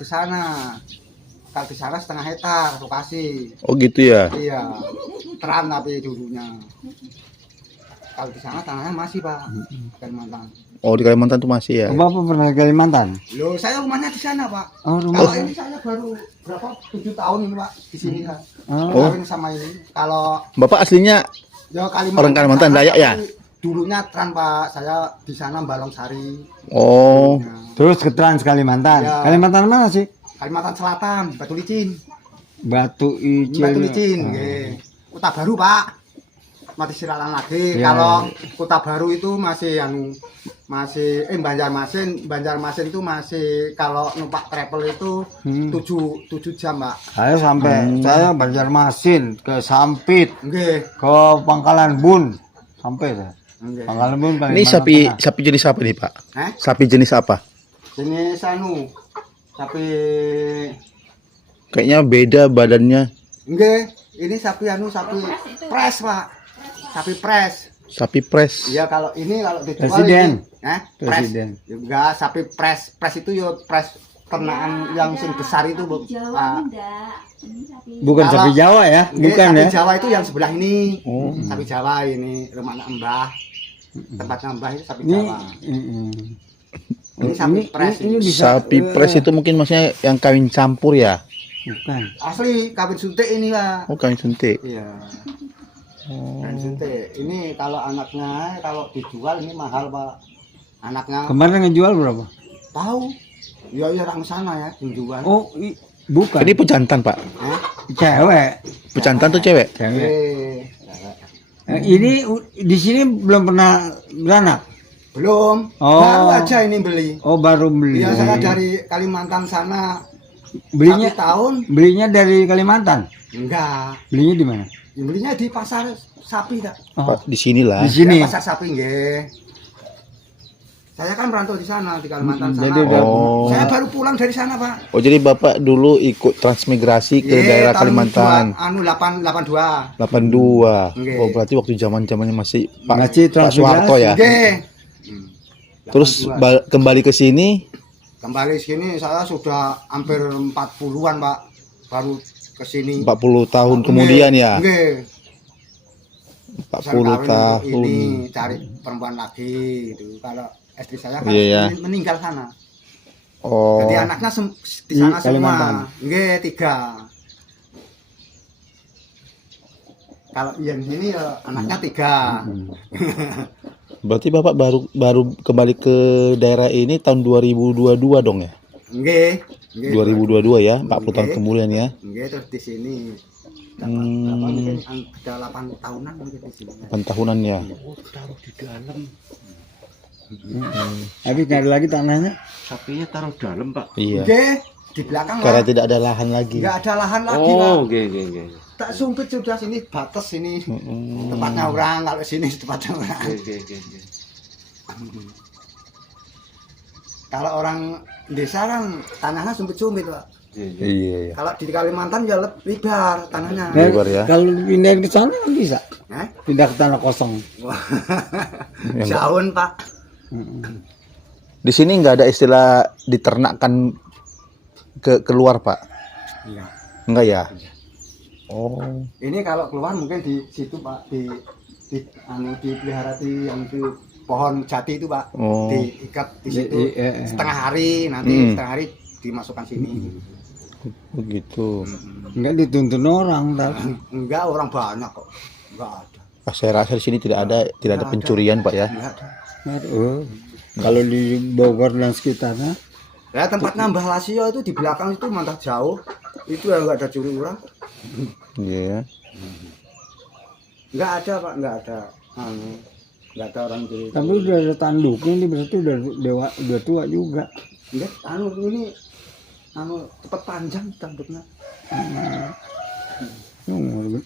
di sana. Kalau di sana 1/2 hektar lokasi. Oh gitu ya. Iya. Terang tapi dulunya. Kalau di sana tanahnya masih Pak, Kalimantan. Oh di Kalimantan tuh masih ya. Bapak pernah ke Kalimantan? Loh, saya rumahnya di sana Pak. Oh, rumah. Kalau ini saya baru berapa 7 tahun ini Pak di sini Pak. Oh. Kawin sama ini. Kalau Bapak aslinya ya Kalimantan, orang Kalimantan Dayak ya? Dulunya Trans Pak, saya di sana Balong Sari. Oh. Dulunya. Terus ke Trans Kalimantan. Ya. Kalimantan mana sih? Kalimantan Selatan, Batu Licin. Batu Icin. Batu Licin, nggih. Kota Baru, Pak. Mati Siralan lagi. Ya. Kalau Kota Baru itu masih Banjarmasin itu masih kalau numpak travel itu 7 jam, Pak. Saya sampai saya Banjarmasin ke Sampit, Nggih. ke Pangkalan Bun. Sampai saya. Nggih. Pangkalan Bun Ini Kalimantan sapi Tengah. jenis apa nih Pak? Hah? Sapi jenis apa? Jenis sapi Kayaknya beda badannya. nggih, ini sapi pres, Pak. Sapi pres. Sapi pres. Iya, kalau dijual Presiden. ini, Presiden. Pres. Enggak, sapi pres. Pres itu ya pres ternakan yang sing besar itu, Bu. Pak. Bukan Kalau- sapi Jawa ya? Nggih, Bukan sapi ya? Jawa itu yang sebelah ini. Oh. Sapi Jawa ini rumahnya Mbah. Tempatnya Mbah itu sapi Ini Jawa. Ini sapi pres. ini Ini. bisa Sapi pres itu mungkin maksudnya yang kawin campur ya? bukan. Asli kawin suntik ini, Pak. Oh kawin suntik. Iya. Kawin suntik. Ini kalau anaknya kalau dijual ini mahal, Pak. Anaknya Kemarin ngejual berapa? tahu. Ya orang sana ya dijual. Oh, bukan. Ini pejantan Pak. Hah? Cewek. Pejantan tuh cewek. Cewek. Eh, Ini di sini belum pernah beranak. belum. Oh. Baru aja ini beli. Oh, baru beli. Iya, saya dari Kalimantan sana Belinya 1 tahun. belinya dari Kalimantan. Enggak. Belinya di mana? Belinya di pasar sapi, Kak. Oh, Pak, di sinilah. di sini. Ya, pasar sapi nggih. Saya kan merantau di sana di Kalimantan sana. Jadi udah- Oh. Saya baru pulang dari sana, Pak. Oh jadi Bapak dulu ikut transmigrasi ke Iya, daerah tahun Kalimantan. 82. 82. Nggih. Oh berarti waktu zaman-zamannya masih Masih Pak Soeharto ya. Nggih. Terus 82. kembali ke sini. Kembali sini saya sudah hampir 40-an, Pak. Baru ke sini. 40 tahun kemudian ya. Nggih. 40 Saya kawin tahun. Ini cari perempuan lagi gitu. Kalau istri saya kan Iya, ya. meninggal sana. Oh. Jadi anaknya di Di sana Kalimantan. semua. Nggih, 3. Kalau yang sini ya anaknya 3. Berarti Bapak baru kembali ke daerah ini tahun 2022 dong ya? Nggih. Nggih. 2022 ya, 40 tahun Nggih. kemudian ya. Nggih, terus di sini. Hmm. Mungkin ada 8 tahunan mungkin di sini. 8 tahunan ya. Oh, taruh di dalam. Habis nyari lagi tanahnya. Sapinya taruh dalam, Pak. Iya. Nggih, di belakang Karena Pak. tidak ada lahan lagi. Nggak ada lahan lagi, Pak. Oh, nggih, nggih, nggih. Tak sumpit sudah sini batas ini. Mm-mm. Tempatnya orang, kalau sini tempatnya orang. Nggih, nggih, nggih, nggih. Kalau orang desa kan tanahnya sumpit-sumpit, Pak. Nggih, nggih. Iya, iya. Kalau di Kalimantan ya lebar tanahnya. Lebar ya. Kalau pindah ke sana kan bisa. Hah? Pindah ke tanah kosong. Wah. Ya, Jauh, Pak. Di sini nggak ada istilah diternakkan keluar Pak. Iya. Enggak ya? Oh. Ini kalau keluar mungkin di situ, Pak, dipelihara di yang di pohon jati itu, Pak. Oh. Diikat di situ Iya. setengah hari, nanti setengah hari dimasukkan sini. Begitu. Enggak dituntun orang ntar. Enggak, orang banyak kok. Enggak ada. Pas saya rasa di sini tidak ada pencurian Pak ya. Enggak ada. Oh. Kalau di Bogor dan sekitarnya, Ya tempat nambah lasio itu di belakang itu mantap jauh. Itu yang enggak ada curi orang. Iya. Enggak ada, Pak, enggak ada. Enggak ada orang curi. tapi udah ada tanduknya ini berarti udah tua juga. Enggak, ini cepat panjang tanduknya.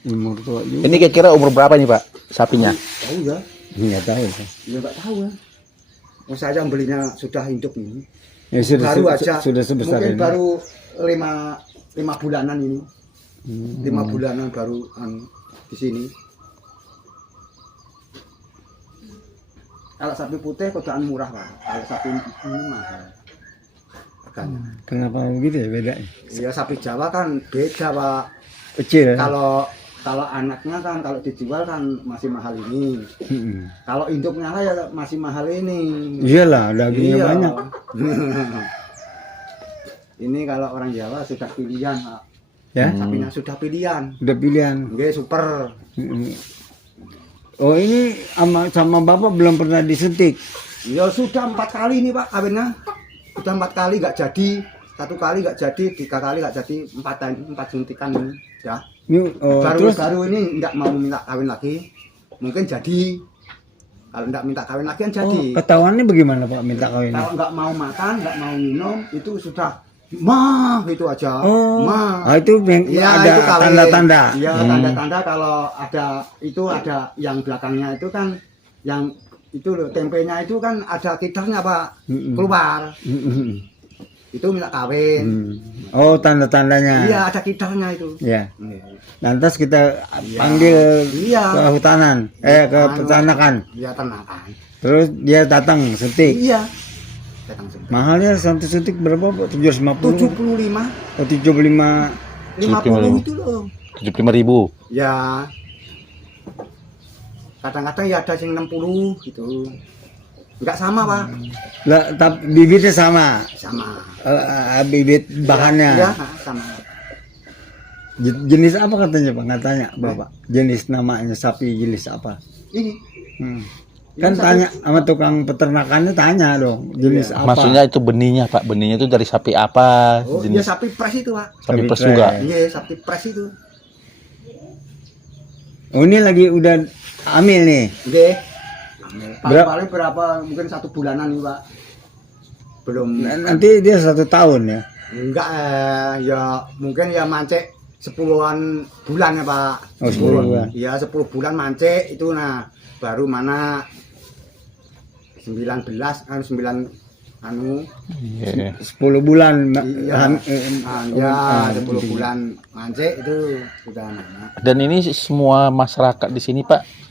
Umur tua juga. Ini kira-kira umur berapa nih Pak sapinya? Tahu ya? Nggak tahu. Ya enggak tahu ya. Oh, saya yang belinya sudah hidup ini. Ya sudah Baru aja. sudah sebesar Mungkin ini. baru 5 bulanan ini. 5 bulanan baru di sini. Kalau sapi putih kodaan murah, Pak. Kalau sapi ini mahal. harganya. Kenapa begitu ya bedanya? Ya sapi Jawa kan beda Pak. Kecil. Kalau anaknya kan kalau dijual kan masih mahal ini. Mm-mm. Kalau induknya ya masih mahal ini. Iyalah, dagingnya Iya. banyak. Ini kalau orang Jawa sudah pilihan Pak. Ya, Sapinya sudah pilihan. udah pilihan. Nggih super. Mm-mm. Oh ini sama bapak belum pernah disuntik. Ya sudah 4 kali ini Pak kawinnya. Sudah 4 kali nggak jadi. 1 kali nggak jadi, 3 kali nggak jadi, 4 suntikan ini. Ya. Terus Baru ini nggak mau minta kawin lagi. Mungkin jadi. Kalau nggak minta kawin lagi kan jadi. ketahuannya bagaimana Pak minta kawin? Kalau nggak mau makan, nggak mau minum, itu sudah mah itu aja. Mah. Itu yang Iya, ada itu kawin. tanda-tanda. Iya, tanda-tanda kalau ada yang belakangnya itu kan yang itu loh, tempenya itu kan ada kitarnya Pak. Keluar. Itu minta kawin. Oh, tanda-tandanya. Iya, ada kitarnya itu. Ya. Lantas kita panggil Iya. ke hutanan, ke peternakan. Iya, ternakan. Terus dia datang suntik. Iya. Datang sebentar. Mahalnya satu suntik berapa Pak? 750. 75, Oh, 75. 50 itu loh. 75.000. Ya. Kadang-kadang ya ada yang 60 gitu. Enggak sama, Pak. Lah, tapi bibitnya sama. Sama. Bibit bahannya. Iya, sama. Jenis apa katanya Pak? Nggak tanya Bapak. Jenis namanya sapi jenis apa? Ini. Kan Ini tanya sama tukang peternakannya, tanya dong jenis apa. Maksudnya itu benihnya Pak, benihnya itu dari sapi apa? Oh, iya sapi pres itu, Pak. Sapi sapi pres pres. juga. Iya, sapi pres itu. Oh, ini lagi udah hamil nih. Nggih. Berapa? Paling berapa? Mungkin 1 bulanan nih, Pak. Belum. Nanti dia 1 tahun ya. Enggak, ya mungkin ya mancek 10-an bulan ya, Pak. Oh, 10 bulan. Iya, 10 bulan mancek itu nah baru mana 19 kan 9 anu. Iya. 10 bulan. Iya. Ya, 10 intinya. bulan mancek itu sudah anak. Dan ini semua masyarakat di sini Pak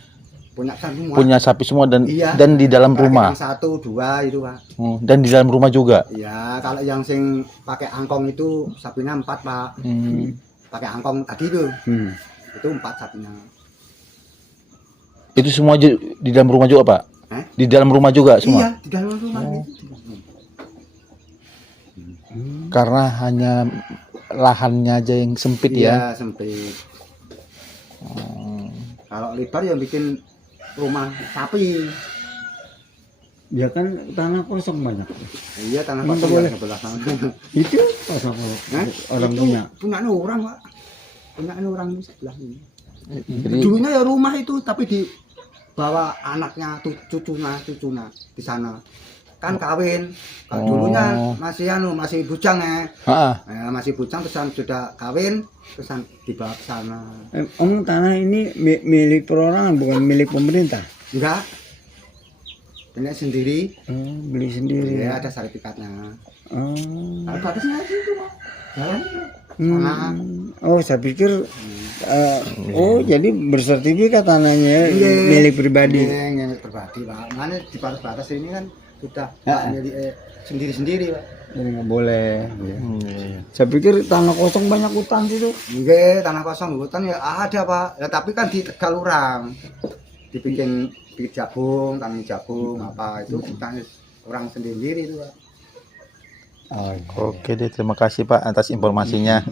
Punya kan semua. punya sapi semua dan Iya. dan di dalam Pakai rumah. yang 1, 2 itu, Pak. Dan di dalam rumah juga. Iya, kalau yang sing pakai angkong itu sapinya 4, Pak. Pakai angkong tadi itu. Itu 4 sapinya. Itu semua di dalam rumah juga Pak? Di dalam rumah juga semua? Iya, di dalam rumah itu. Karena hanya lahannya aja yang sempit ya. Iya, sempit. Kalau lebar yang bikin rumah sapi. Ya kan tanah kosong banyak. Iya, tanah Emang kosong boleh? yang sebelah sana. Itu kosong orang Itu punya. punya orang, Pak. Punya orang di sebelah ini. Jadi Dulunya ya rumah itu, tapi dibawa anaknya, cucunya di sana. Kan kawin. Kalau dulunya masih bujang ya. Masih bujang terus sudah kawin terus dibawa ke sana. Om, tanah ini milik perorangan bukan milik pemerintah. Enggak. Punya sendiri. Beli sendiri. Ya, ada sertifikatnya. Oh. Kalau batasnya itu, Pak. Jalan. Sana. Oh, saya pikir jadi bersertifikat tanahnya milik pribadi. Iya, milik pribadi, Pak. Mana di batas ini kan sudah milik sendiri-sendiri, Pak. Jadi nggak boleh. Saya pikir tanah kosong banyak hutan situ. Enggak, tanah kosong hutan ya ada, Pak. Ya tapi kan di Tegal orang. Dibikin jagung, tanam jagung apa itu bukan orang sendiri itu, Pak. oke deh, terima kasih Pak atas informasinya.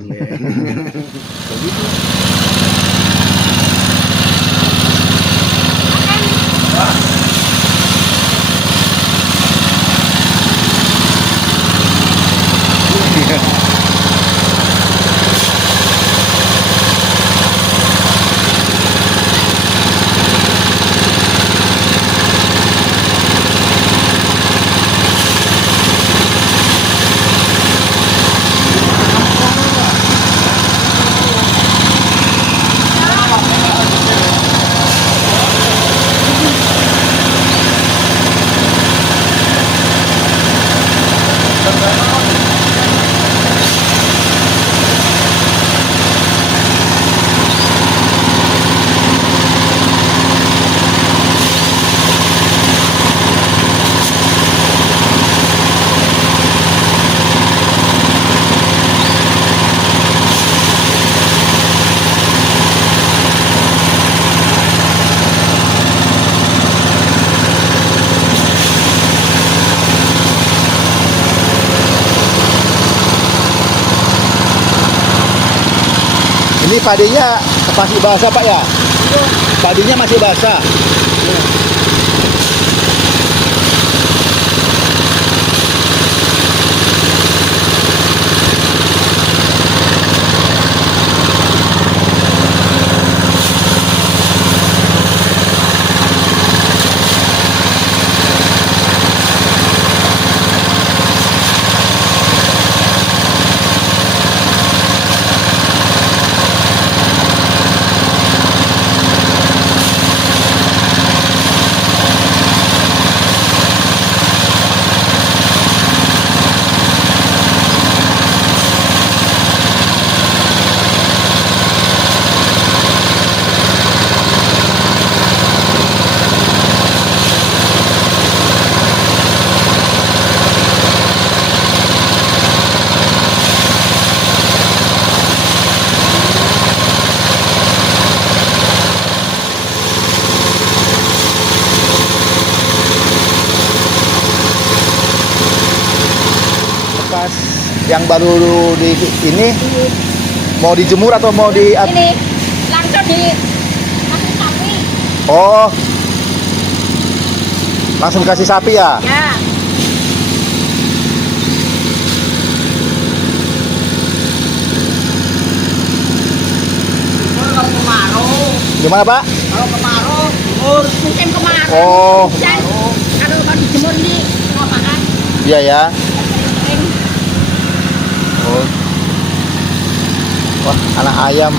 Ini padinya masih basah Pak ya? Padinya masih basah. Bekas yang baru di ini mau dijemur atau mau di Ini langsung di kasih sapi. Oh. Langsung kasih sapi ya? Ya. Kalau kemarau, Gimana Pak? kalau kemarau, musim kemarau. Oh. Dan kalau mau dijemur di lapangan, Iya ya. kering. Oh. Wah, anak ayam.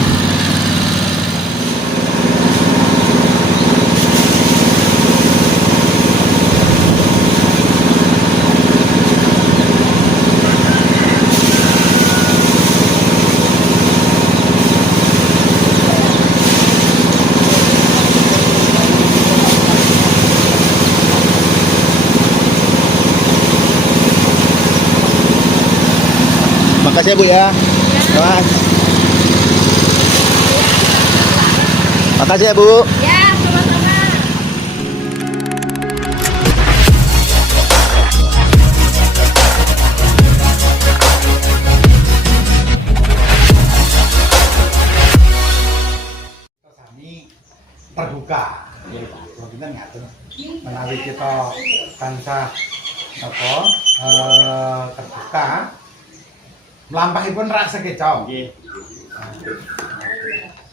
Makasih ya Bu ya. Mas. Makasih ya Bu. Ya, sama-sama. Sami terbuka. Kalau kita ngatur menawi kita tansah apa terbuka mlampahipun rak sekeca. Nggih.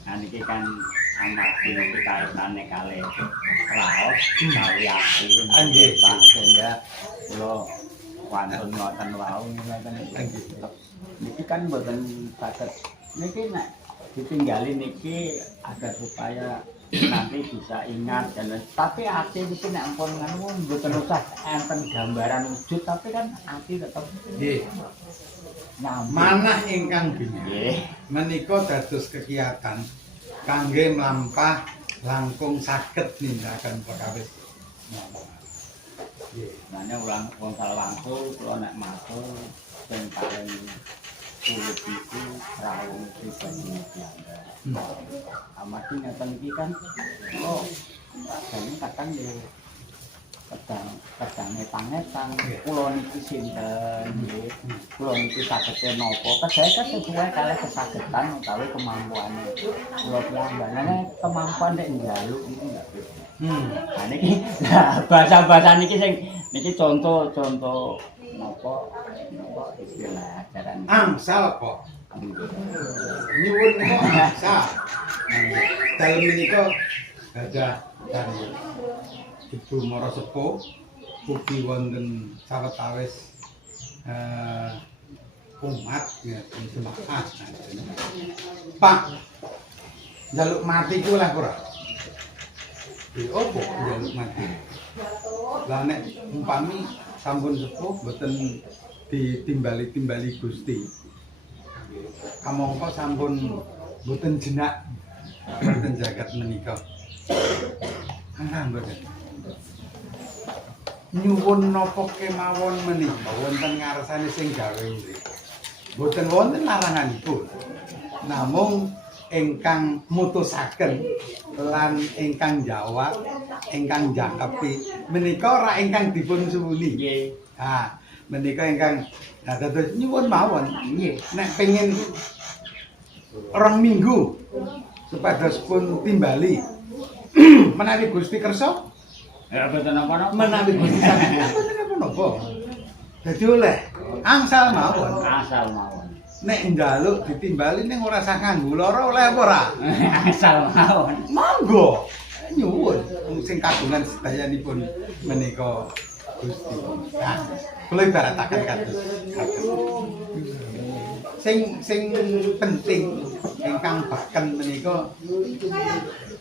Nah niki kan anak ini kaitane kalih raos kali ati Nggih. Pak sehingga kula wonten ngoten wau ngeten iki. Niki kan mboten saged niki nek ditinggali niki agar supaya nanti bisa ingat dan tapi ati niki nek ampun nganu mboten usah enten gambaran wujud tapi kan ati tetep Nggih. nyambung. Manah ingkang bina. Nggih. Menika dados kegiatan kangge mlampah langkung saged nindakaken perkawis. Nggih. Nanya ulang wong salawangku kula nek matur sing paling sulit iku rawuh pribadi piyambak. Amati ngeten iki kan kok kadang kadang ya kadang pangetan kula niki sinten nggih kula niki saged napa saya sesuai kalih kesagetan utawi kemampuane kula piyambak nang kemampuan nek njaluk iki enggak Nah niki bahasa-bahasa niki sing niki contoh napa istilah ajaran Angsal kok. Nyuwun kok angsal. Dalem menika gadah dari Ibu Mara Sepuh ugi wonten sawetawis umat ya semakas. Pak njaluk mati ku lah ora. Opo njaluk mati. Lah nek umpami sampun sepuh boten ditimbali-timbali Gusti. Kamangka sampun boten jenak boten jagat menika. Mboten. Nyuwun napa kemawon menika wonten ngarsane sing gawe urip. Boten wonten laranganipun. Namung ingkang mutusaken lan ingkang jawab ingkang jangkepi menika ora ingkang dipun suwuni. nggih Menika ingkang dados nyuwun mawon. Nggih, nek pengin orang minggu supados pun timbali menawi Gusti kersa Ya betul apa-apa. menawi Gusti saged napa dadi oleh angsal mawon Asal mawon. nek njaluk ditimbali ning ora usah nganggo lara oleh apa ora Asal mawon. monggo nyuwun sing kagungan sedayanipun menika Gusti. Nah, kula ibarataken kados sing penting ingkang baken menika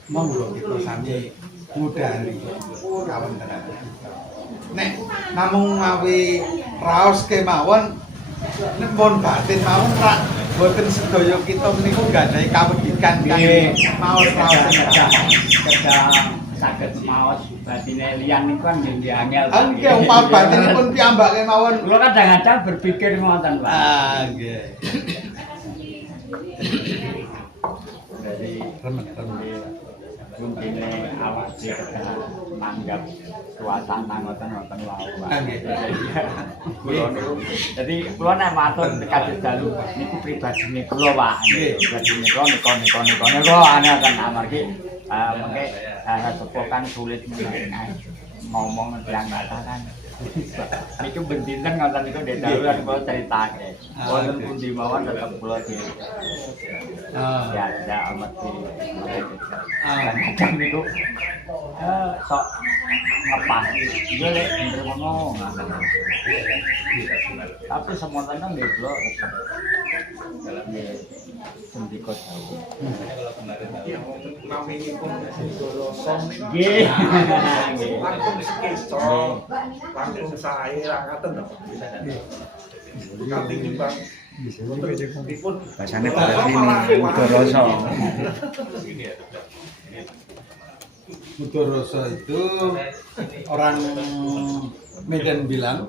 monggo kita sami ngudari kawontenan. Nek namung mawi raos kemawon nek pun batin mawon rak boten sedaya kita menika gadahi kawedikan kangge maos raos Kedah saged maos batine liyan niku kan nggih angel. Angge umpama batinipun piyambak kemawon. Kula kadang-kadang berpikir ngoten, Pak. Ah, nggih. Jadi Remet-remet. mungkin awak dhewe kedah manggap suasana ngoten-ngoten wau. Nggih. Kula niku. Jadi kula nek matur kados dalu niku pribadine kula, Pak. Pribadine kula nika aneh kan amargi mengke sepuh kan sulit ngomong tiyang kata kan. Niku bendinten ngoten niku ndek dalu kan kula critake. Wonten pundi mawon tetep kula di ya amat di kadang niku sok ngepas yo lek bener ngono tapi semonten nang nggih kula tetep sendika jauh nggih Langsung sekeso, langsung sae ra ngaten to. Kanthi Bang. bahasane berarti ini Udoroso. Udoroso itu orang Medan bilang,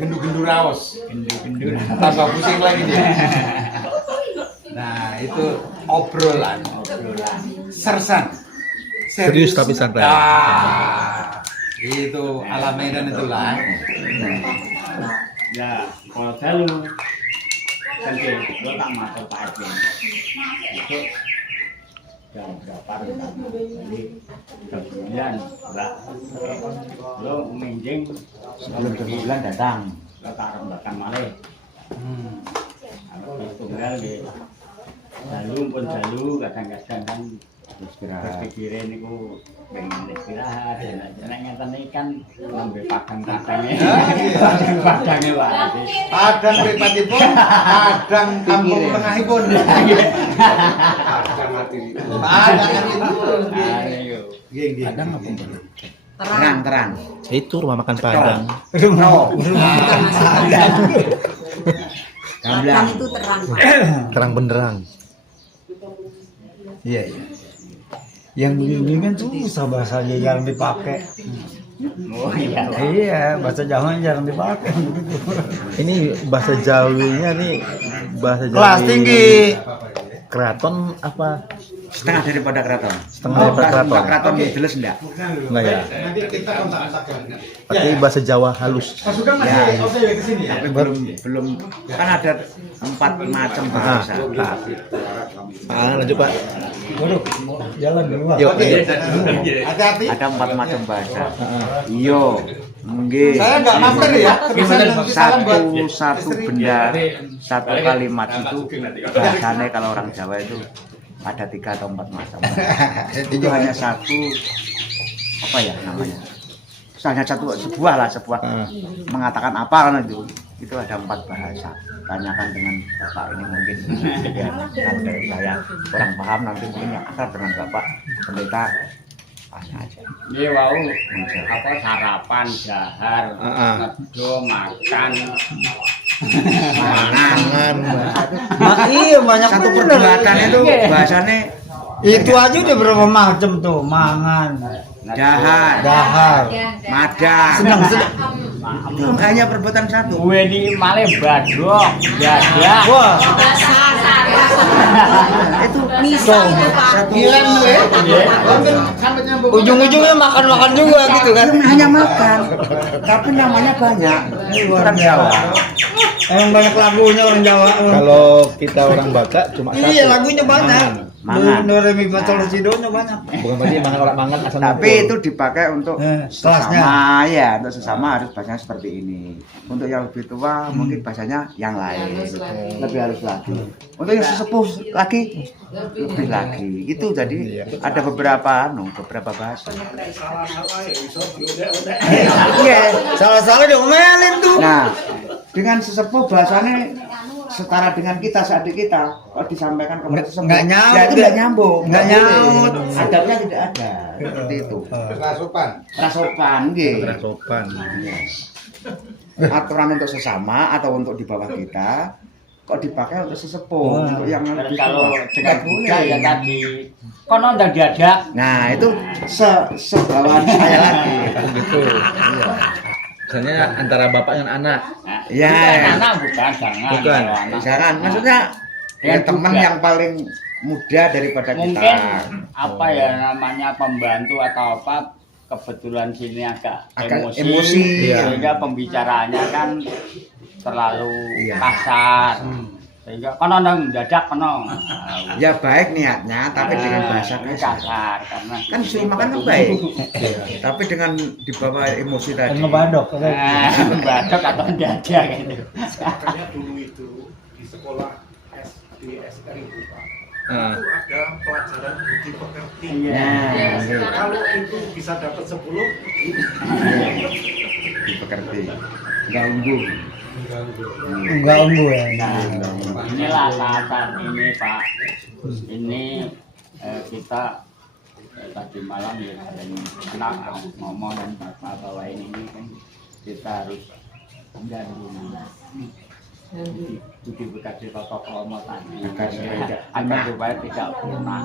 gendu-gendu raos, Gendu-gendu tambah pusing lagi dia. Nah itu obrolan, sersan, Serius tapi santai. Itu ala Medan itulah. ya kalau dalu kan lo tak matur Pak Edwin itu jam berapa rencana jadi jam 9 lah lo minjing sebelum jam 9 datang lo taruh datang malih tunggal di dalu pun dalu kadang-kadang kan berpikirin niku pengen istirahat nek ngeten iki kan nembe padang-padange padang-padange wae Padang mripatipun, padang kampung tengahipun. Padang matipun. ayo Nggih. padang apa terang Itu rumah makan Padang. Padang itu terang, Pak. Terang benderang. Iya, iya. Yang begini kan susah bahasanya yang dipakai. oh iya Iya, bahasa Jawa jarang dipakai. Ini bahasa Jawinya nih bahasa Jawi. Kelas tinggi. Keraton apa? setengah daripada keraton Setengah daripada keraton. keraton jelas enggak Enggak ya. Nanti kita kontak-kontakan. Tapi bahasa Jawa halus. Mas Sugeng masih OTW ke sini ya? tapi belum kan ada 4 macam bahasa Lanjut Pak. Waduh, jalan dulu. Yuk. Oke. lanjut. Hati-hati. ada 4 macam bahasa iya nggih Saya nggak mampir ya. Bisa nanti salam buat satu benda satu kalimat itu bahasanya kalau orang Jawa itu ada 3 atau 4 macam itu hanya satu apa ya namanya hanya sebuah mengatakan apa kan itu ada 4 bahasa tanyakan dengan bapak ini mungkin ya kalau dari saya kurang paham nanti mungkin yang akrab dengan bapak pendeta tanya aja ini wow apa sarapan dahar ngedo makan Mangan. Iya, banyak satu bener. perbuatan itu bahasanya Itu aja udah berapa macam tuh, mangan, dahar dahar, madang senang. hanya perbuatan satu gue di male badok dadah Wah, itu itu Bisa itu Pak. Ngilen lu ya. Mungkin sampai nyambung. Ujung-ujungnya makan-makan juga gitu kan. hanya makan, tapi namanya banyak. Orang Jawa. Emang banyak lagunya orang Jawa. Kalau kita orang Batak cuma satu. Iya, lagunya banyak. Mangan. Do re mi fa sol si do banyak. Bukan berarti mangan orang mangan asal Tapi ngumpul. itu dipakai untuk kelasnya. sesama ya, untuk sesama harus bahasanya seperti ini. Untuk yang lebih tua mungkin bahasanya yang lain, lebih halus lagi. Untuk yang sesepuh lagi lebih lagi. Itu jadi ada beberapa bahasa. Salah-salah ya bisa diunek-unek. Iya. Salah-salah diomelin tuh. Nah, dengan sesepuh bahasanya setara dengan kita, seadik kita, kalau disampaikan kepada sesepuh, Nggak nyaut. ya itu nggak nyambung, Nggak nyaut. adabnya tidak ada, seperti itu. Rasupan. Rasopan, gitu. Sopan. Aturan untuk sesama atau untuk di bawah kita, kok dipakai untuk sesepuh, untuk yang lebih Kalau tua. dengan Nggak boleh. budaya tadi, kono udah diajak. Nah, itu sebawaan saya lagi. Gitu. Iya. Misalnya antara bapak dengan anak. Ya. Bukan anak, bukan, jangan. Bukan. Kalau anak. Jangan, maksudnya ya Yang teman juga. yang paling muda daripada Mungkin kita. apa ya namanya pembantu atau apa, kebetulan sini agak Agak emosi, emosi. sehingga pembicaraannya kan terlalu Iya. kasar, sehingga kono nang dadak kono. Ya baik niatnya, tapi dengan bahasa Ini kasar. kasar karena Kan suruh makan kan baik, tapi dengan dibawa emosi tadi. Ngebadok. badak atau dadak gitu. Makanya dulu itu di sekolah di SR itu Pak, Ah. itu ada pelajaran budi pekerti. Iya. Kalau itu bisa dapat 10, Dipekerti, nggak ungguh. Enggak unggul ya. Nah, inilah saat ini Pak. Ini kita tadi malam ya sering kenal ngomong dan Bapak bahwa ini kan kita harus ganti budi pekerti Toto Kromo tadi agar supaya tidak punah.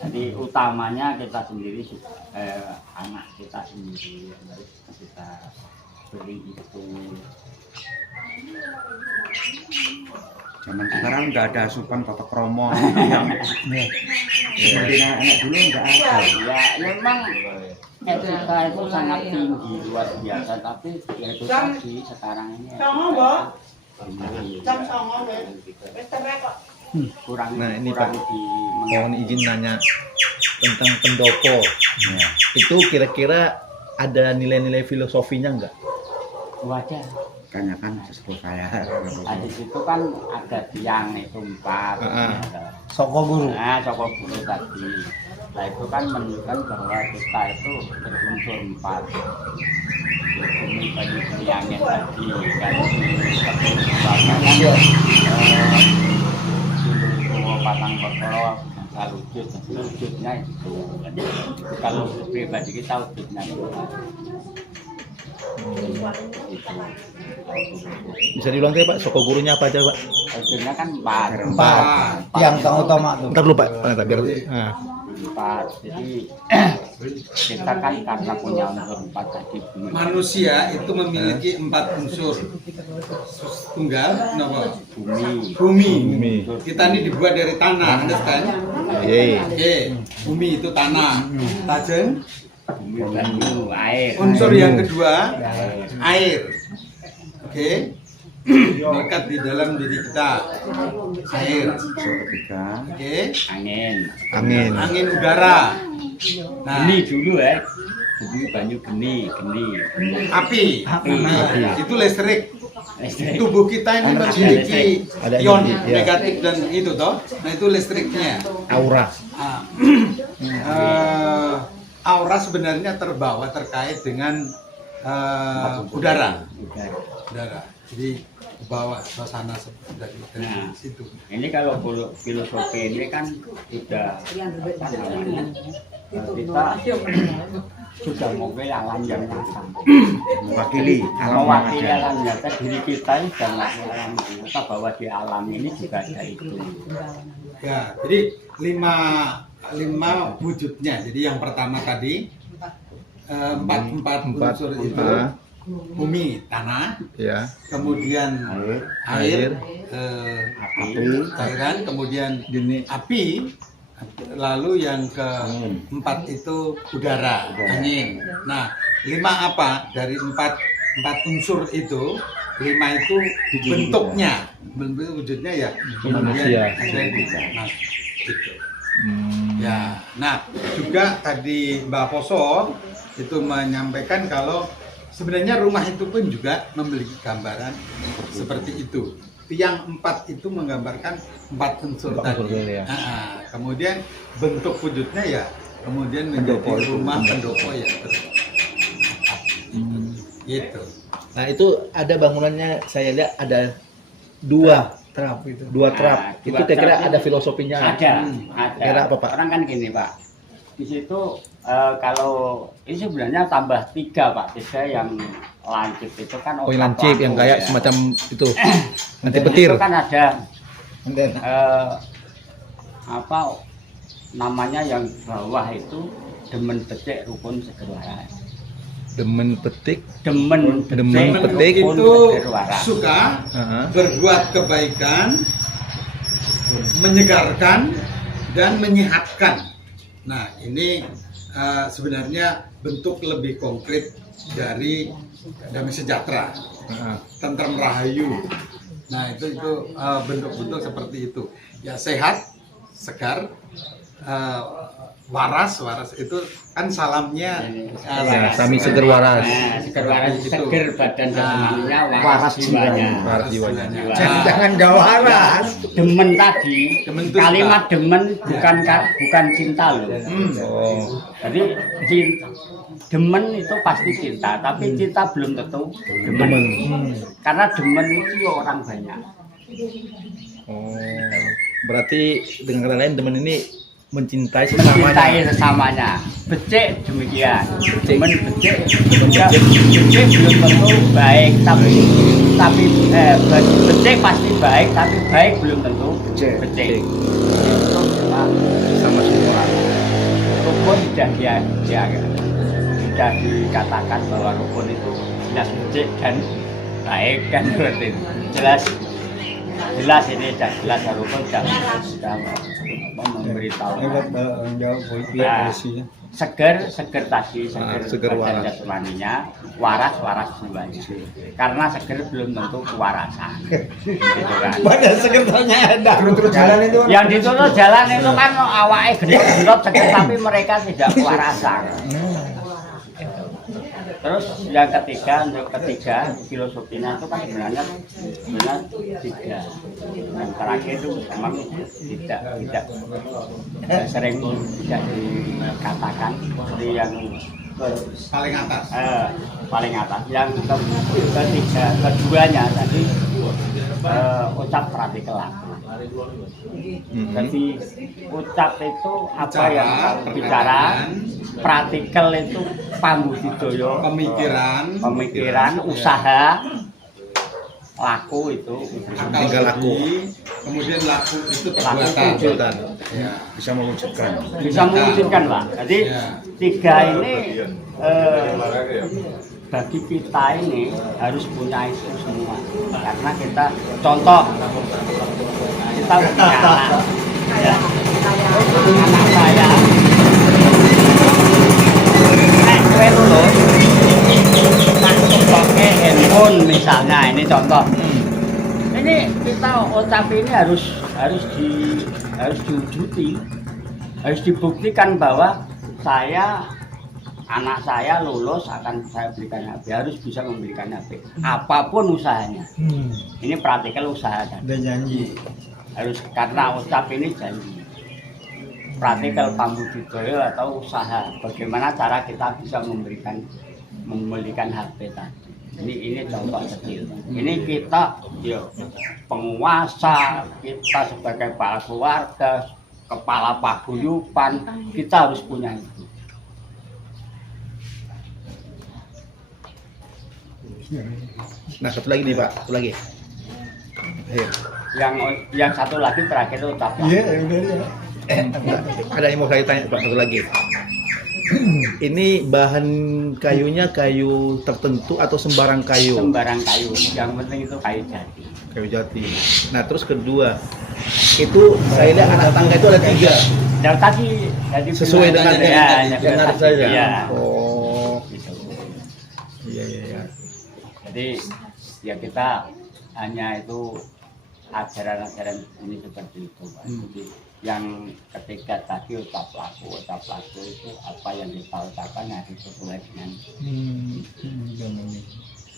Jadi utamanya kita sendiri, anak kita sendiri yang harus kita beri itu. Zaman sekarang nggak ada asupan Toto Kromo yang seperti anak dulu nggak ada. Ya memang etika itu sangat tinggi luar biasa, tapi ya itu tadi sekarang ini kurang Nah, ini, kurang Pak. di Mohon izin nanya tentang pendopo. Ya. Itu kira-kira ada nilai-nilai filosofinya enggak? wajah. Makanya kan sesepuh saya. Nah, di situ kan ada tiang itu 4. Soko guru. Nah, Soko Guru tadi. Nah, itu kan menunjukkan bahwa kita itu berunsur 4. Ini bagi tiangnya tadi kan patang berkoro wujudnya itu. Jadi, kalau pribadi kita wujudnya itu. Bisa diulang tadi Pak, soko gurunya apa aja Pak? Wujudnya kan 4. 4. Tiang tang utama tuh. Ntar dulu Pak, ntar biar. Nah. 4. Jadi kita kan karena punya unsur 4 tadi. Manusia itu memiliki 4 unsur. Tunggal, nama Bumi. bumi. Kita ini dibuat dari tanah, understand? Yeay. Oke, bumi itu tanah. Tajeng. Bumi banyu, air. Unsur yang kedua, air. Oke. Melekat di dalam diri kita. Air. Unsur ketiga. Oke. Angin. Amin. Angin udara. Nah, Geni dulu ya. Bumi banyu geni. api. Itu listrik. Listrik. Tubuh kita ini memiliki Ada ion energi, ya. negatif dan itu toh. Nah, itu listriknya. Aura. Aura sebenarnya terbawa terkait dengan udara. Udara. Jadi bawa suasana dari Nah. situ. Ini kalau filosofi ini kan sudah apa namanya, kita sudah mewakili alam yang nyata. Mewakili alam yang Mewakili ada. alam nyata, diri kita ini sudah mewakili alam nyata bahwa di alam ini juga ada itu. Ya, jadi lima wujudnya. Jadi yang pertama tadi empat unsur itu. Ah. Bumi, tanah, Ya. kemudian Air. air, cairan, kemudian api, lalu yang keempat itu udara, angin. Nah, 5 apa dari empat unsur itu? 5 itu bentuknya, wujudnya ya Manusia. ada di Mas gitu. Ya, nah juga tadi Mbak Poso itu menyampaikan kalau sebenarnya rumah itu pun juga memiliki gambaran seperti itu. Tiang 4 itu menggambarkan 4 unsur tadi. Ya. Kemudian bentuk wujudnya ya, kemudian menjadi rumah pendopo ya. Gitu. Nah itu ada bangunannya, saya lihat ada dua trap. Nah, Itu dua kira-kira trap ada itu filosofinya. ada. Kira apa, Pak? Orang kan gini, Pak. Di situ kalau ini sebenarnya tambah 3, Pak. 3 yang lancip itu kan Oh, yang lancip yang kayak ya. semacam itu nanti Dan petir. itu kan ada apa namanya yang bawah itu demen becek rukun seger waras. Demen petik. Demen petik rukun Itu seger waras. suka Heeh. berbuat kebaikan, menyegarkan dan menyehatkan. Nah, ini sebenarnya bentuk lebih konkret dari damai sejahtera, tentram rahayu. Nah, itu bentuk-bentuk seperti itu. Ya sehat, segar, waras itu kan salamnya Sami seger waras. Nah, seger waras Gitu. seger badan jasmaninya, waras Waras jiwanya. Waras jiwanya. Jangan gak waras. Demen tadi, Demen itu kalimat demen bukan cinta loh. Oh. Jadi demen itu pasti cinta, tapi cinta belum tentu demen. Karena demen itu orang banyak. Oh. Berarti dengan kata lain teman ini mencintai Mencintai sesamanya. sesamanya. Becek demikian. Demen becek juga becek belum tentu baik, tapi becek pasti baik, tapi baik belum tentu becek. Itu Sama semua. rukun sudah dikatakan bahwa rukun itu jelas becek dan baik kan berarti jelas ini jelas rukun sudah memberitahu. Nah, seger tadi seger badan waras. jasmaninya, waras jiwanya. Karena seger belum tentu kewarasan. Gitu kan. Badan segernya ada. Terus jalan itu. Yang ditutup jalan itu kan awake gendut seger tapi mereka tidak kewarasan. Terus yang ketiga filosofinya itu kan sebenarnya 3. Yang terakhir itu memang tidak sering tidak dikatakan seperti yang paling atas. Paling atas. Yang keduanya tadi ucap praktikal laku. Jadi ucap itu apa yang bicara, praktikal itu pambudidaya, pemikiran, usaha, laku itu Tinggal laku. Kemudian laku itu laku perbuatan. itu Bisa mewujudkan. bisa mewujudkan, Pak. Jadi 3 ini bagi kita ini harus punya itu semua. Karena kita contoh kita punya anak, ya. Anak saya gue lulus pakai handphone misalnya, ini contoh. Ini kita ucap ini harus diwujudi, harus dibuktikan bahwa anak saya lulus akan saya berikan HP, harus bisa memberikan HP apapun usahanya. Ini praktikal usaha kan. Udah janji. Harus karena ucap ini janji. Praktikal pambudidaya atau usaha. Bagaimana cara kita bisa memberikan HP tadi. Ini contoh kecil. Ini kita penguasa, kita sebagai kepala keluarga, kepala paguyuban, kita harus punya itu. Nah, satu lagi nih, Pak. Satu lagi. Ayo. Yang satu lagi terakhir itu ucap. Iya, udah. Ada yang mau saya tanya, Pak, satu lagi. Ini bahan kayunya kayu tertentu atau sembarang kayu? Sembarang kayu, yang penting itu kayu jati. Kayu jati. Nah, terus kedua, itu saya lihat anak tangga itu ada 3. Dan tadi Sesuai dengan yang ada saya. Ya. Oh, Gitu. iya. Jadi ya kita hanya itu ajaran-ajaran ini seperti itu, Pak. Jadi yang ketiga tadi ucap laku itu apa yang kita ucapkan harus sesuai dengan.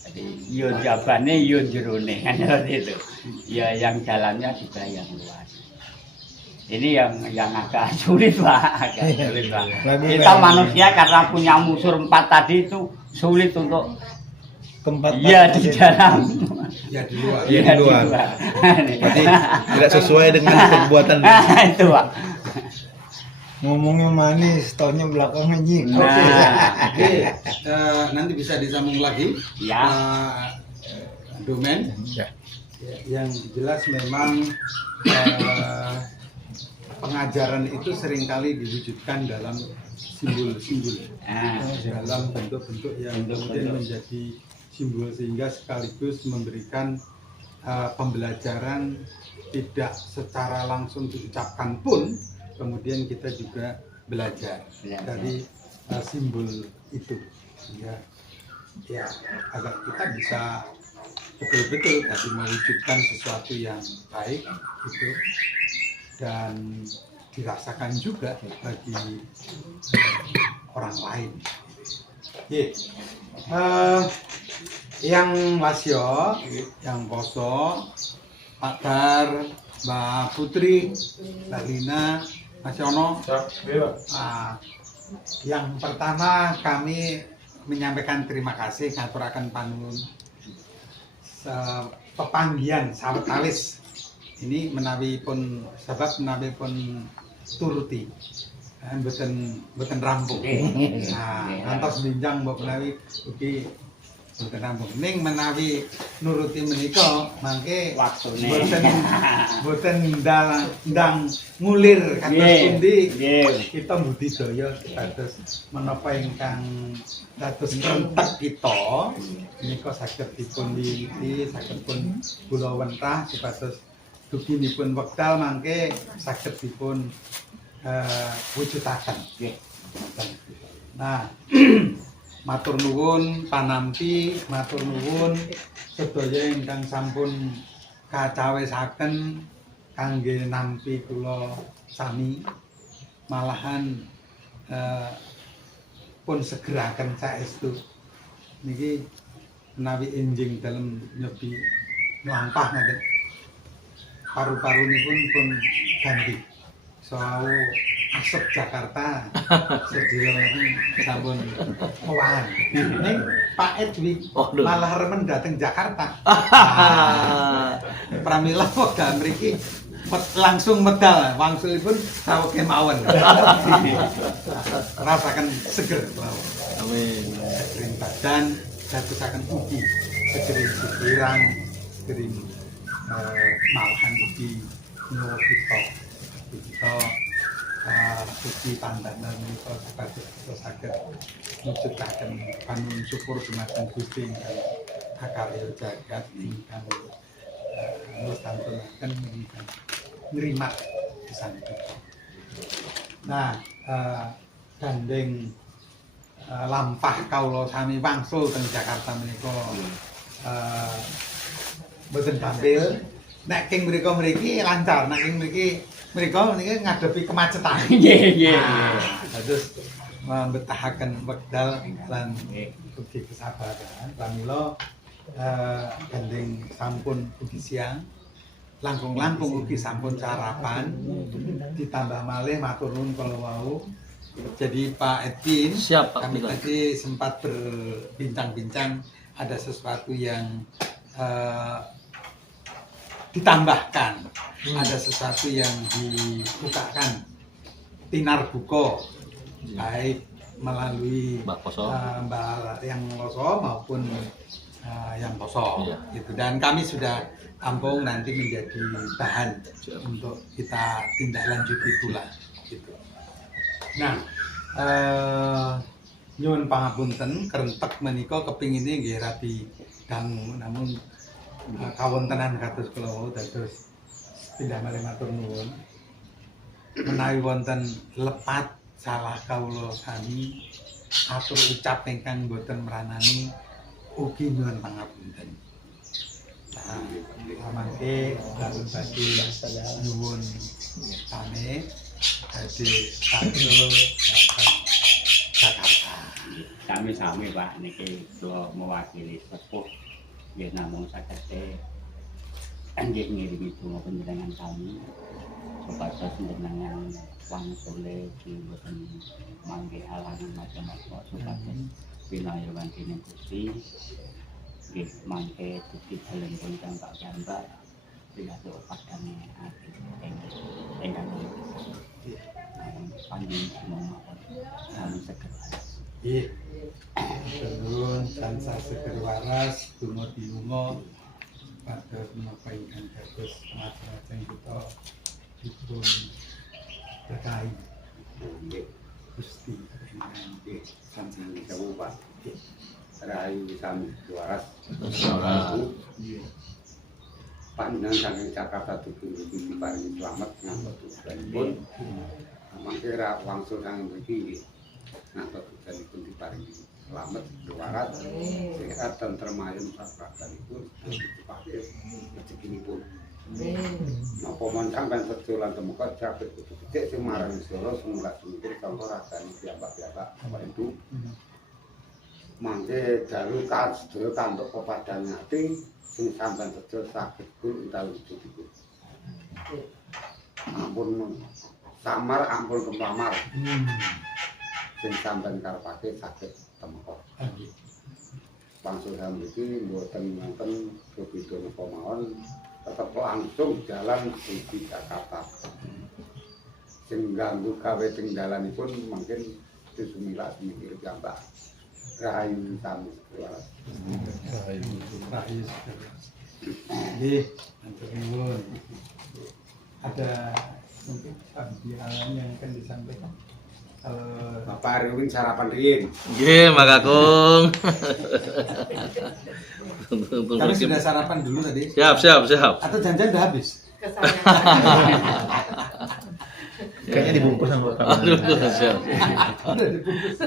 Jadi yo jabane yo jerone kan seperti itu. Ya yang jalannya juga yang luas. Ini yang agak sulit, Pak. Agak sulit, Pak. Kita manusia karena punya unsur 4 tadi itu sulit untuk tempat di dalam. Ya di luar. Iya, di luar. Berarti tidak sesuai dengan perbuatan. Itu, Pak. Ngomongnya manis, taunya belakangnya jik. Oke, nanti bisa disambung lagi. Ya. Domen. Ya. Yang jelas memang pengajaran itu seringkali diwujudkan dalam simbol-simbol, dalam bentuk-bentuk yang kemudian menjadi simbol sehingga sekaligus memberikan pembelajaran tidak secara langsung diucapkan pun kemudian kita juga belajar dari simbol itu ya agar kita bisa betul-betul tadi mewujudkan sesuatu yang baik itu dan dirasakan juga bagi orang lain. Yang Wasyo, yang Poso, Pak Dar, Mbak Putri, Mbak Lina, Mas Yono. Yang pertama kami menyampaikan terima kasih ngaturaken panuwun pepanggihan sawetawis ini menawi pun sebab menawi pun turuti mboten rampung. Nah, ngantos ninjang mbok menawi ugi mboten rampung. Ning menawi nuruti menika mangke mboten ndang ngulir kados pundi kita budidaya dados menapa ingkang dados rentek kita menika saged dipun liti, saged pun kula wentah supados duginipun wekdal mangke saged dipun wujudaken. Nah, matur nuwun panampi, matur nuwun sedaya ingkang sampun kacawisaken kangge nampi kula sami malahan pun segeraken saestu niki menawi enjing dalem nyobi mlampah ngoten paru-parunipun pun ganti soal asap Jakarta sedaya sampun kewan. Ning Pak Edwi malah remen dateng Jakarta. Pramila wekdal mriki langsung medal wangsulipun saweg kemawon. Rasakan seger mawon. Amin. Segerin badan dadosaken ugi segerin pikiran, segerin malahan ugi nyuwun kita ugi pandangan menika supados kita saged mujudaken panuwun syukur dumateng Gusti ingkang akarya jagat ingkang nustantunaken ingkang nrimat pisan kita. Nah, gandeng lampah kawula sami wangsul teng Jakarta menika mboten gampil. Nek king mriki lancar, nek king mriki ngadepi kemacetan. Nggih. Terus mbetahaken wekdal lan ugi kesabaran. Pramila gandeng sampun ugi siang, langkung-langkung ugi sampun sarapan, ditambah malih matur nuwun kala wau. Jadi Pak Edwin, kami tadi sempat berbincang-bincang ada sesuatu yang ditambahkan, ada sesuatu yang dibukakan tinar buko baik melalui Mbak yang Loso maupun yang Poso gitu. Dan kami sudah tampung nanti menjadi bahan untuk kita tindak lanjuti pula gitu. Nah, nyuwun pangapunten kerentek menika kepingine nggih rabi dangu namun kawontenan kados kula wau dados pindah malih matur nuwun. Menawi wonten lepat salah kawula sami atur ucap ingkang boten meranani ugi nyuwun pangapunten. Nah, mangke dalem badhe nyuwun pamit badhe sampun Jakarta. Sami-sami Pak niki kula mewakili sepuh nggih namung saged nggih ngirimi donga panjenengan kami supados panjenengan wangsule boten mangke halangan macam-macam supados pinayowan dening Gusti nggih mangke dugi dalem ingkang Pak Jambak pidato padane ati ingkang panjenengan kami saged Nggih. Nuwun tansah seger waras, donga diunga pados menapa ingkang dados macam-macam kita dipun berkahi. Gusti ingkang nggih sampun sewu Pak. Rahayu sami waras. Panjenengan saking Jakarta dugi paring slamet ngambut tujuanipun. Mangke ra wangsul saking mriki nggih. Ngambut tujuanipun diparingi slamet waras, sehat tentrem ayem saprakanipun dipake rezekinipun. Napa moncang kan sedo lan temuka capek kudu becik sing marang sira sumulas mikir kanggo rasane piyambak-piyambak apa itu. Mangke dalu sedaya kantuk pepadang ati sing sampean sedaya saged kul utawi wujudipun. Ampun samar ampun kempamar. Sing sampean karepake saged temeka. Bangsul samiki mboten wonten beda napa mawon tetep langsung jalan menuju Jakarta. Sing ganggu gawe teng dalanipun mungkin disumila mikir jambak. Rahayu sami waras. Rahayu waras. Nggih, matur nuwun. Ada mungkin pembicaraan yang akan disampaikan. Bapak Riwin sarapan riyin. Nggih, Mak Kakung. Kami sudah sarapan dulu tadi. Siap. Atau jangan udah habis? Kayaknya dibungkus sama Pak. Aduh, siap. Udah dibungkus.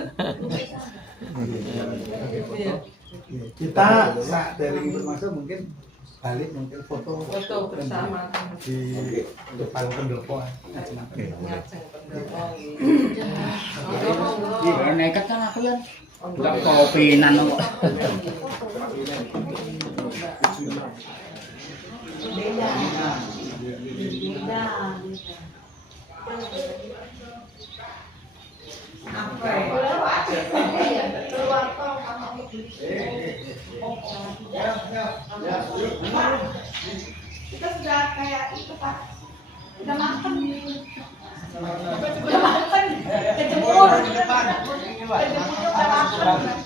Kita saat dari masuk mungkin balik mungkin foto bersama di depan pendopo. Iya, nekat kan aku ya. Enggak kopinan kok. Kita sudah kayak itu Pak, udah makan, kejemur, udah makan.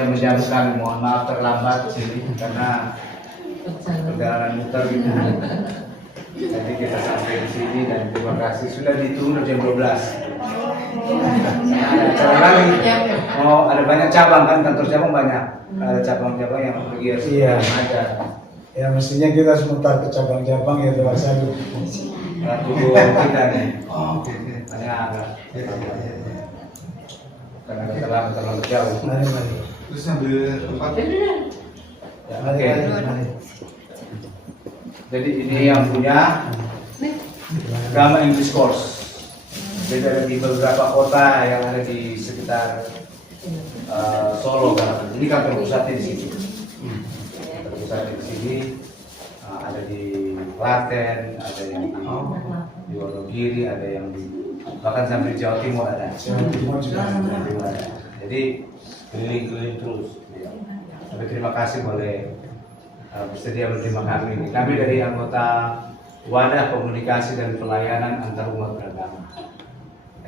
Menjauhkan, mohon maaf terlambat sini karena perjalanan muter gitu. Jadi kita sampai di sini dan terima kasih sudah ditunggu jam 12. Ada lagi, mau ada banyak cabang kan, kantor cabang banyak, ada cabang-cabang yang pergi ada. Ya mestinya kita sebentar ke cabang-cabang ya Pak Salu. Tunggu kita nih. Banyak. Karena kita terlalu jauh. Mari. Terus sambil tempat. Oke. Jadi ini yang punya Gama English Course. Jadi ada di beberapa kota yang ada di sekitar Solo kan. Ini kantor pusatnya di sini. Kantor pusatnya di sini ada di Klaten, ada yang di Wonogiri, ada yang di bahkan sampai Jawa Timur ada. Jawa Timur ada. Jadi keliling-keliling terus. Tapi terima kasih boleh bersedia menerima kami. Kami dari anggota Wadah Komunikasi dan Pelayanan Antar Umat Beragama.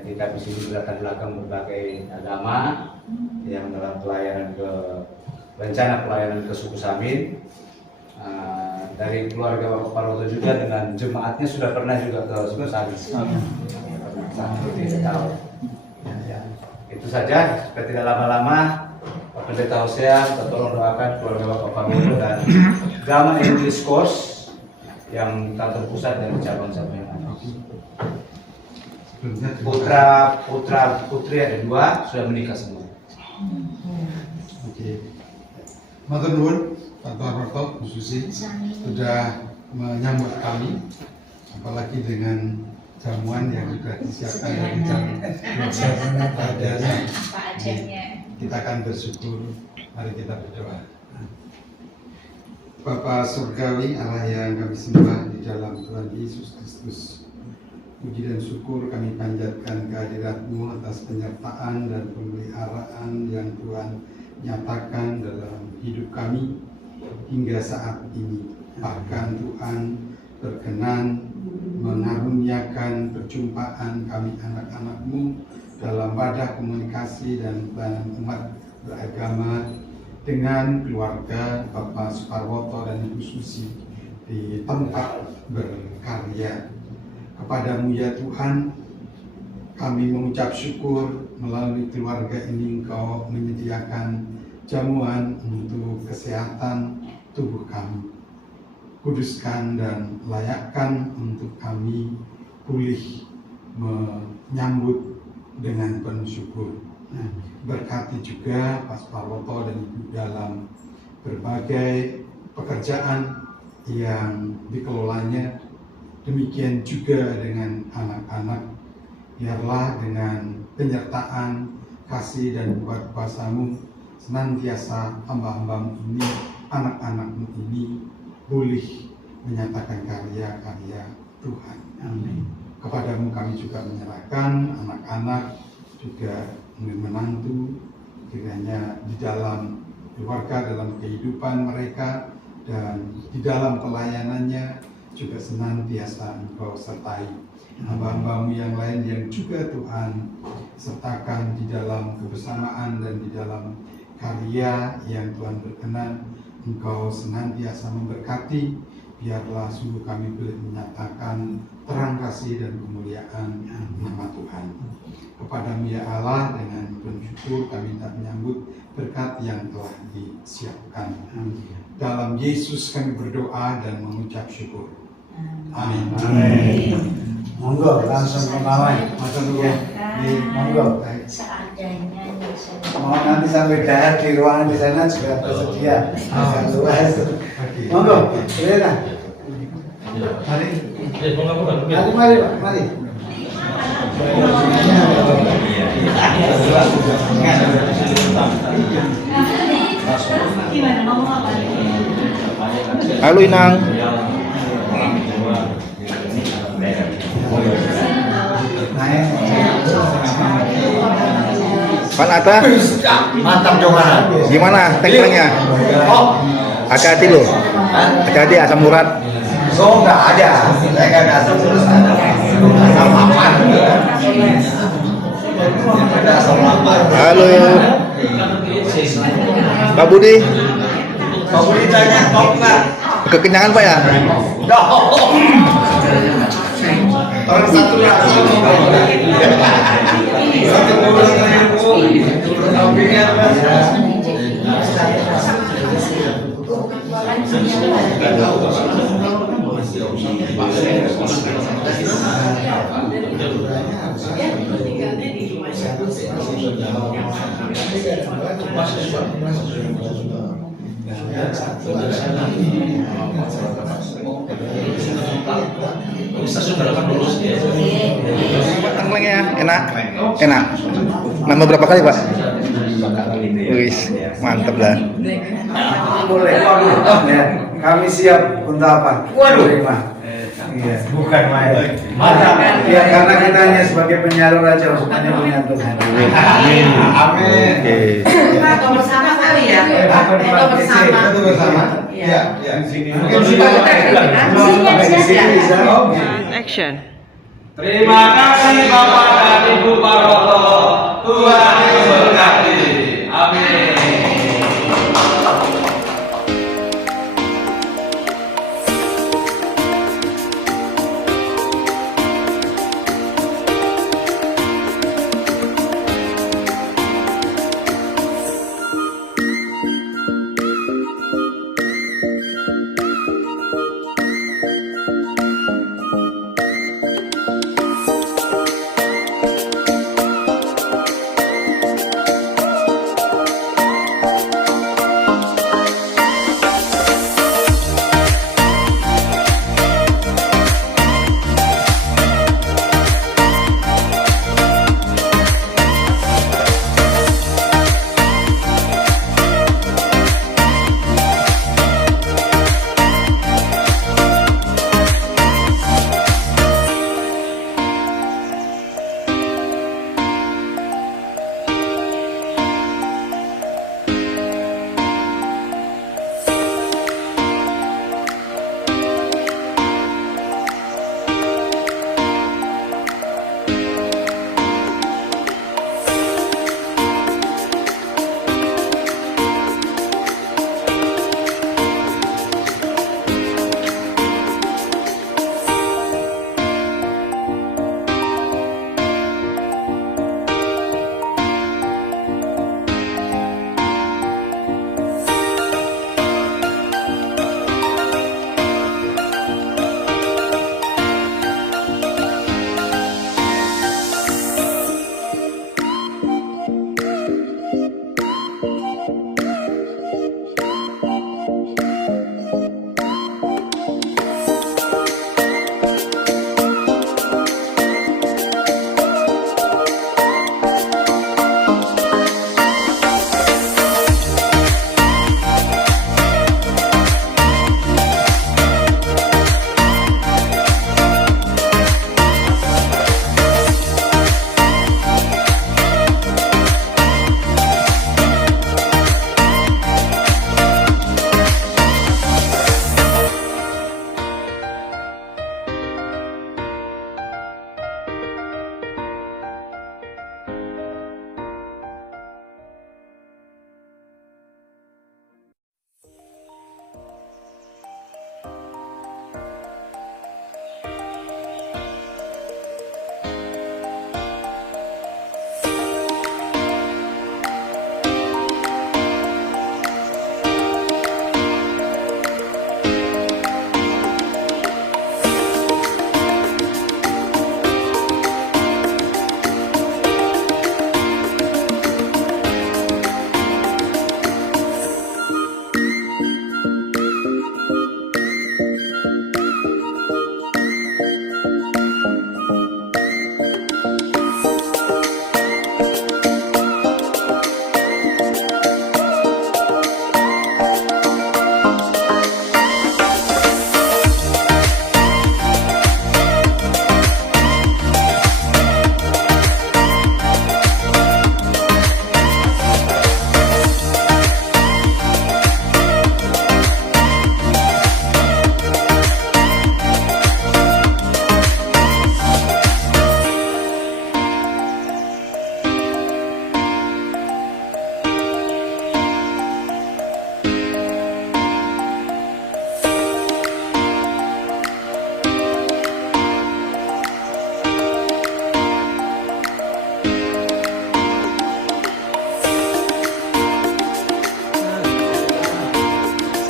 Jadi kami sini berlatar belakang berbagai agama yang dalam rencana pelayanan ke suku Samin. Dari keluarga Bapak Paroto juga dengan jemaatnya sudah pernah juga ke suku Samin. Tidak tahu. Ya, itu saja. Supaya tidak lama-lama, Pak Pendeta Hosea, kita tolong doakan keluarga Bapak Paroto dan Gama English Course yang kantor pusat dari cabang yang ada. Putri ada 2 sudah menikah semua. Oke. Matur nuwun Pak Paroto, Bu Susi sudah menyambut kami, apalagi dengan jamuan yang sudah disiapkan dari jam 12. Kita akan bersyukur. Mari kita berdoa. Bapa surgawi, Allah yang kami sembah di dalam Tuhan Yesus Kristus, puji dan syukur kami panjatkan kehadirat-Mu atas penyertaan dan pemeliharaan yang Tuhan nyatakan dalam hidup kami hingga saat ini. Bahkan Tuhan berkenan mengaruniakan perjumpaan kami anak-anak-Mu dalam wadah komunikasi dan pelayanan umat beragama dengan keluarga Bapak Suparwoto dan Ibu Susi di tempat berkarya. Kepadamu ya Tuhan, kami mengucap syukur melalui keluarga ini Engkau menyediakan jamuan untuk kesehatan tubuh kami. Kuduskan dan layakkan untuk kami pulih menyambut dengan penuh syukur. Berkati juga Pak Suparwoto dan Ibu dalam berbagai pekerjaan yang dikelolanya. Demikian juga dengan anak-anak, biarlah dengan penyertaan, kasih dan kuasa-Mu senantiasa hamba-hamba-Mu ini, anak-anak-Mu ini boleh menyatakan karya-karya Tuhan. Amin. Kepadamu kami juga menyerahkan anak-anak, juga menantu, kiranya di dalam keluarga, dalam kehidupan mereka, dan di dalam pelayanannya juga senantiasa Engkau sertai. Hamba-hamba-Mu yang lain yang juga Tuhan sertakan di dalam kebersamaan dan di dalam karya yang Tuhan berkenan, Engkau senantiasa memberkati. Biarlah sungguh kami boleh menyatakan terang kasih dan kemuliaan nama Tuhan. Kepadamu ya Allah, dengan penuh syukur kami tak menyambut berkat yang telah disiapkan. Dalam Yesus kami berdoa dan mengucap syukur. Amin. Monggo langsung ke bawah. Monggo. Mau nanti sampai dahar di ruangan di sana juga tersedia. Luas. Monggo, boleh. Mari. Halo Inang. Pan Atta, Mantap Johan. gimana tengklengnya? Hati-hati loh. Hati-hati asam urat. So nggak ada. Saya nggak ada asam urat. Asam lapan. Ada asam lapan. Halo. Pak Budi. Pak Budi tanya kok nggak? Kekenyangan Pak ya? Orang satu lagi. Satu bulan ribu. Tengklengnya enak, enak. Nambah berapa kali Pak? Wih, mantap lah. Boleh, ya. Kami siap untuk apa? Waduh, Iya, bukan main. Mantap. Ya karena kita hanya sebagai penyalur aja, semuanya punya Tuhan. Amin. Amin. Oke. Foto bersama kali ya. Foto bersama. Itu bersama. Iya. Ya, di sini. Mungkin di sini bisa. Action. Terima kasih Bapak dan Ibu Paroto. Tuhan memberkati. Amin.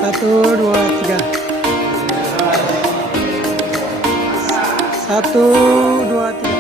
Satu, dua, tiga. Satu, dua, tiga.